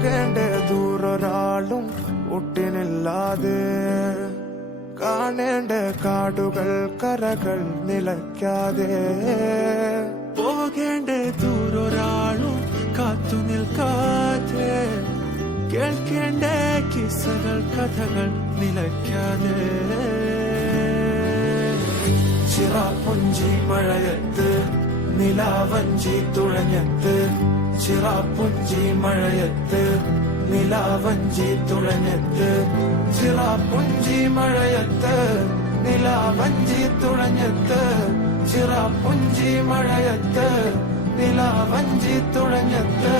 പോകേണ്ട ദൂരൊരാളും ഒട്ടിനില്ലാതെ കാണേണ്ട കാടുകൾ കരകൾ നിലയ്ക്കാതെ പോകേണ്ട ദൂരൊരാളും കാത്തു നിൽക്കാതെ കേൾക്കേണ്ട കിസ്സകൾ കഥകൾ നിലയ്ക്കാതെ ചിറാപ്പുഞ്ചി മഴയത്ത് നിലാവഞ്ചി തുഴഞ്ഞത്ത് ചിറാപ്പുഞ്ചി മഴയത്ത് നിലാവഞ്ചി തുഴഞ്ഞത്ത് ചിറാപ്പുഞ്ചി മഴയത്ത് നിലാവഞ്ചി തുഴഞ്ഞത്ത് ചിറാപ്പുഞ്ചി മഴയത്ത് നിലാവഞ്ചി തുഴഞ്ഞത്ത്